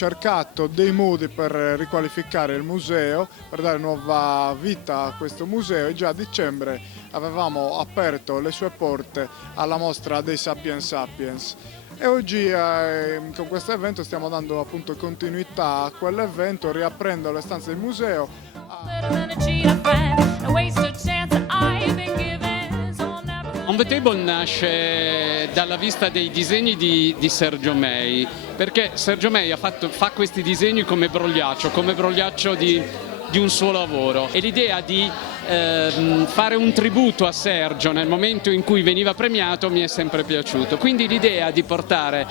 cercato dei modi per riqualificare il museo, per dare nuova vita a questo museo, e già a dicembre avevamo aperto le sue porte alla mostra dei Sapiens Sapiens. E oggi con questo evento stiamo dando appunto continuità a quell'evento, riaprendo le stanze del museo. On the Table nasce dalla vista dei disegni di Sergio Mei, perché Sergio Mei fa questi disegni come brogliaccio di un suo lavoro, e l'idea di fare un tributo a Sergio nel momento in cui veniva premiato mi è sempre piaciuto. Quindi l'idea di portare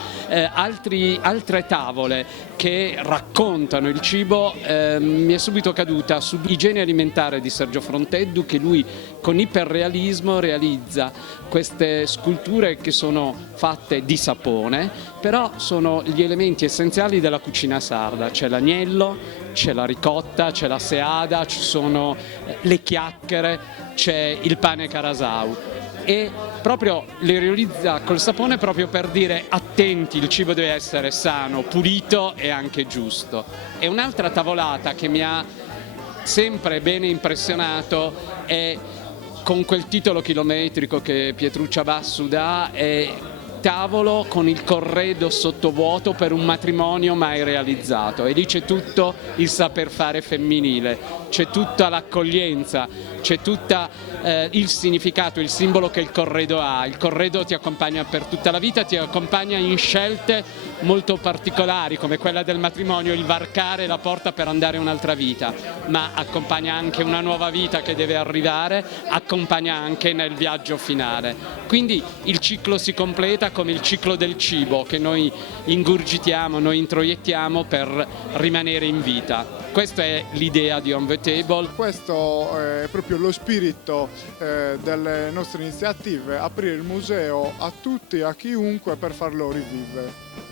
altre tavole che raccontano il cibo mi è subito caduta su igiene alimentare di Sergio Fronteddu, che lui con iperrealismo realizza queste sculture che sono fatte di sapone, però sono gli elementi essenziali della cucina sarda. C'è l'agnello, c'è la ricotta, c'è la seada, ci sono le chiacchiere, c'è il pane carasau, e proprio le realizza col sapone proprio per dire: attenti, il cibo deve essere sano, pulito e anche giusto. E un'altra tavolata che mi ha sempre bene impressionato è con quel titolo chilometrico che Pietruccia Bassu dà, è tavolo con il corredo sottovuoto per un matrimonio mai realizzato, e lì c'è tutto il saper fare femminile, c'è tutta l'accoglienza, c'è tutta il significato, il simbolo che il corredo ha. Il corredo ti accompagna per tutta la vita, ti accompagna in scelte molto particolari come quella del matrimonio, il varcare la porta per andare un'altra vita, ma accompagna anche una nuova vita che deve arrivare, accompagna anche nel viaggio finale. Quindi il ciclo si completa come il ciclo del cibo che noi ingurgitiamo, noi introiettiamo per rimanere in vita. Questa è l'idea di On the Table. Questo è proprio lo spirito delle nostre iniziative: aprire il museo a tutti, a chiunque, per farlo rivivere.